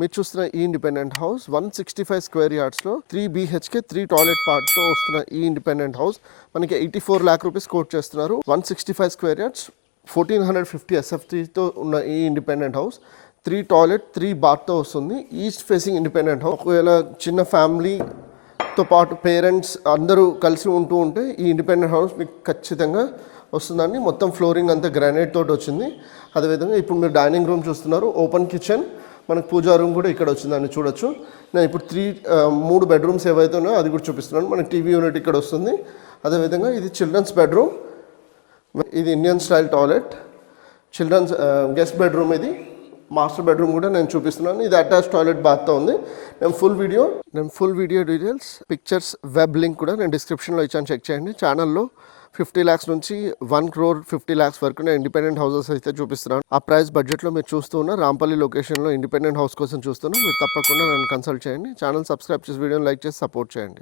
మీరు చూస్తున్న ఈ ఇండిపెండెంట్ హౌస్ 165 స్క్వేర్ యార్డ్స్లో 3 BHK 3 టాయిలెట్ పార్ట్తో వస్తున్న ఈ ఇండిపెండెంట్ హౌస్ మనకి 84 lakh రూపీస్ కోట్ చేస్తున్నారు. 165 స్క్వేర్ యార్డ్స్ 1450 SFTతో ఉన్న ఈ ఇండిపెండెంట్ హౌస్ 3 టాయిలెట్ 3 బాత్తో వస్తుంది. East facing independent house. ఒకవేళ చిన్న ఫ్యామిలీతో పాటు పేరెంట్స్ అందరూ కలిసి ఉంటూ ఉంటే ఈ ఇండిపెండెంట్ హౌస్ మీకు ఖచ్చితంగా వస్తుందండి. మొత్తం ఫ్లోరింగ్ అంతా గ్రానైట్ తోటి వచ్చింది. అదేవిధంగా ఇప్పుడు మీరు డైనింగ్ రూమ్ చూస్తున్నారు, ఓపెన్ కిచెన్, మనకు పూజా రూమ్ కూడా ఇక్కడ వచ్చిందని చూడొచ్చు. నేను ఇప్పుడు 3 బెడ్రూమ్స్ ఏవైతే ఉన్నాయో అది కూడా చూపిస్తున్నాను. మనకి టీవీ యూనిట్ ఇక్కడ వస్తుంది. అదేవిధంగా ఇది చిల్డ్రన్స్ బెడ్రూమ్, ఇది Indian style toilet, children's guest bedroom, ఇది మాస్టర్ బెడ్రూమ్ కూడా నేను చూపిస్తున్నాను. ఇది అటాచ్ టాయిలెట్ బాత్తో ఉంది. నేను full video details, pictures, web link కూడా నేను డిస్క్రిప్షన్లో ఇచ్చాను, చెక్ చేయండి. ఛానల్లో 50 lakhs నుంచి 1 crore 50 lakhs వరకు నేను ఇండిపెండెంట్ హౌసెస్ అయితే చూపిస్తున్నాను. ఆ ప్రైస్ బడ్జెట్లో మీరు చూస్తూ ఉన్న రాంపల్లి లొకేషన్లో ఇండిపెండెంట్ హౌస్ కోసం చూస్తున్నా, మీరు తప్పకుండా నన్ను కన్సల్ట్ చేయండి. ఛానల్ సబ్స్క్రైబ్ చేసి వీడియోని లైక్ చేసి సపోర్ట్ చేయండి.